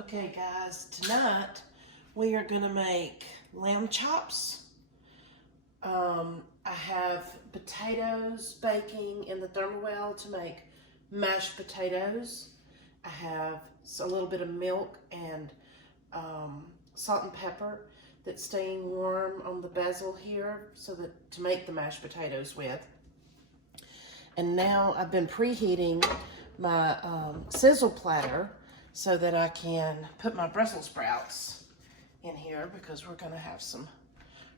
Okay guys, tonight we are going to make lamb chops. I have potatoes baking in the thermowell to make mashed potatoes. I have a little bit of milk and salt and pepper that's staying warm on the bezel here so that to make the mashed potatoes with. And now I've been preheating my sizzle platter so that I can put my Brussels sprouts in here because we're going to have some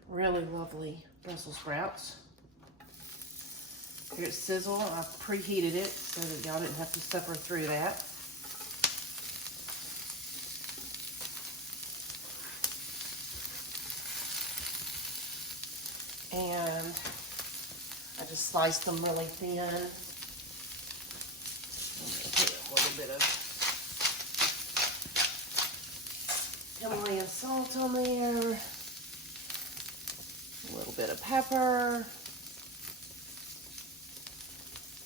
really lovely Brussels sprouts. Here it's sizzle. I've preheated it so that y'all didn't have to suffer through that. And I just sliced them really thin. I'm going to put a little bit of Himalayan salt on there, a little bit of pepper,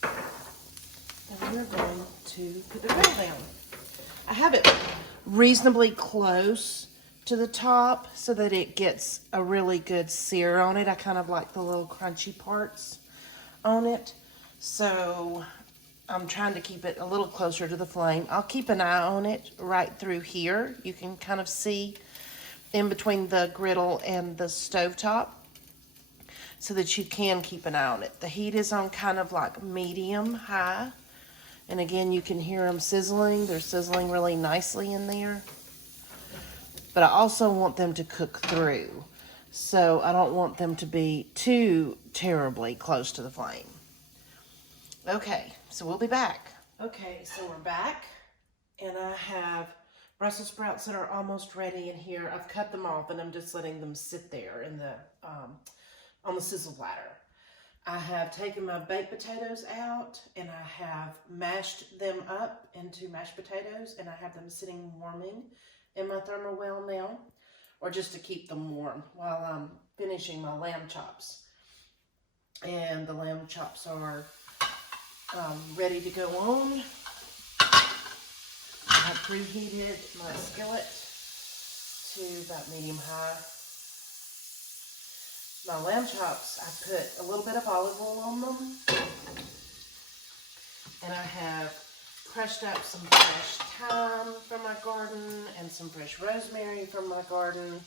and we're going to put the grill down. I have it reasonably close to the top so that it gets a really good sear on it. I kind of like the little crunchy parts on it, so I'm trying to keep it a little closer to the flame. I'll keep an eye on it right through here. You can kind of see in between the griddle and the stovetop so that you can keep an eye on it. The heat is on kind of like medium high. And again, you can hear them sizzling. They're sizzling really nicely in there. But I also want them to cook through. So I don't want them to be too terribly close to the flame. Okay, so we'll be back. Okay, so we're back, and I have Brussels sprouts that are almost ready in here. I've cut them off, and I'm just letting them sit there in the on the sizzle platter. I have taken my baked potatoes out, and I have mashed them up into mashed potatoes, and I have them sitting warming in my thermowell now, or just to keep them warm while I'm finishing my lamb chops. And the lamb chops are ready to go on. I have preheated my skillet to about medium high. My lamb chops, I put a little bit of olive oil on them. And I have crushed up some fresh thyme from my garden and some fresh rosemary from my garden.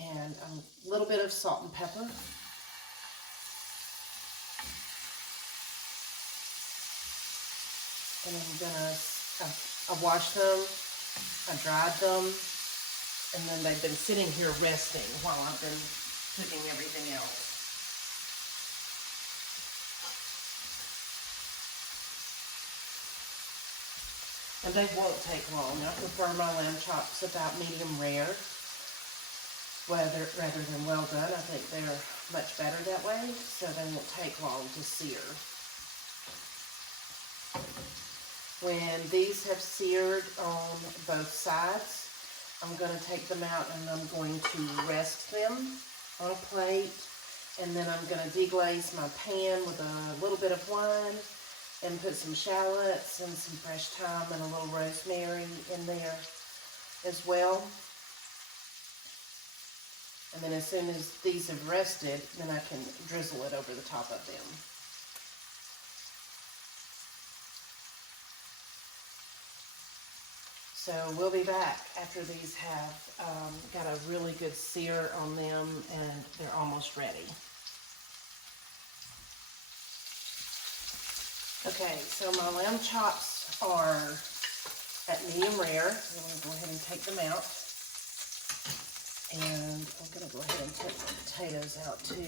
And a little bit of salt and pepper. And I'm gonna, I washed them, I dried them, and then they've been sitting here resting while I've been cooking everything else. And they won't take long. I prefer my lamb chops about medium rare rather than well done. I think they're much better that way, so they won't take long to sear. When these have seared on both sides, I'm going to take them out and I'm going to rest them on a plate. And then I'm going to deglaze my pan with a little bit of wine and put some shallots and some fresh thyme and a little rosemary in there as well. And then as soon as these have rested, then I can drizzle it over the top of them. So we'll be back after these have got a really good sear on them and they're almost ready. Okay, so my lamb chops are at medium rare. So I'm going to go ahead and take them out. And I'm going to go ahead and take the potatoes out too,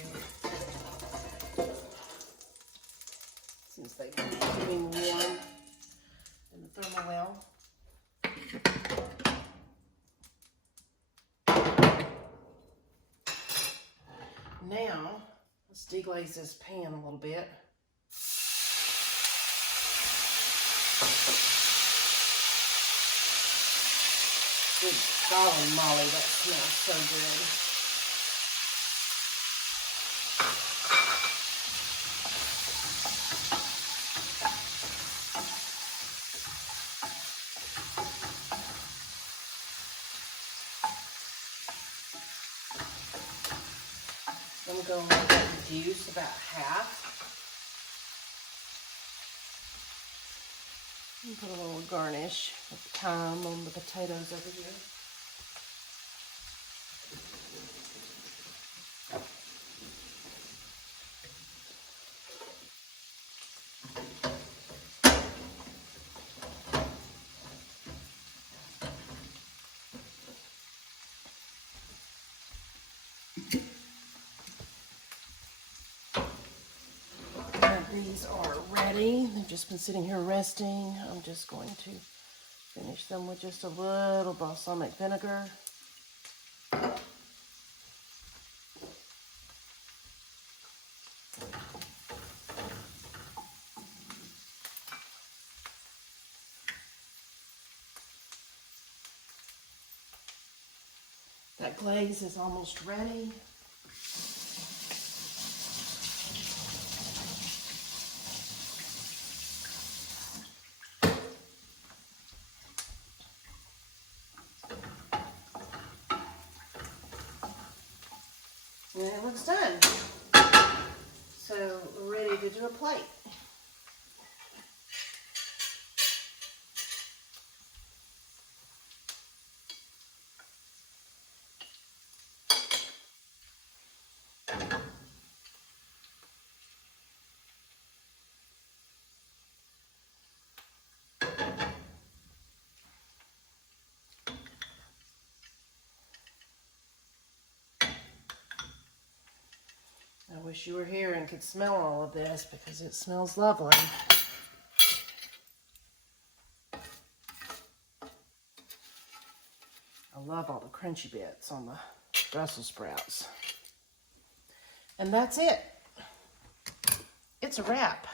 since they've been keeping warm in the thermowell. Now, let's deglaze this pan a little bit. Good golly molly, that smells so good. I'm going to let that reduce about half. And put a little garnish of thyme on the potatoes over here. These are ready. They've just been sitting here resting. I'm just going to finish them with just a little balsamic vinegar. That glaze is almost ready. And it looks done. So we're ready to do a plate. I wish you were here and could smell all of this because it smells lovely. I love all the crunchy bits on the Brussels sprouts. And that's it. It's a wrap.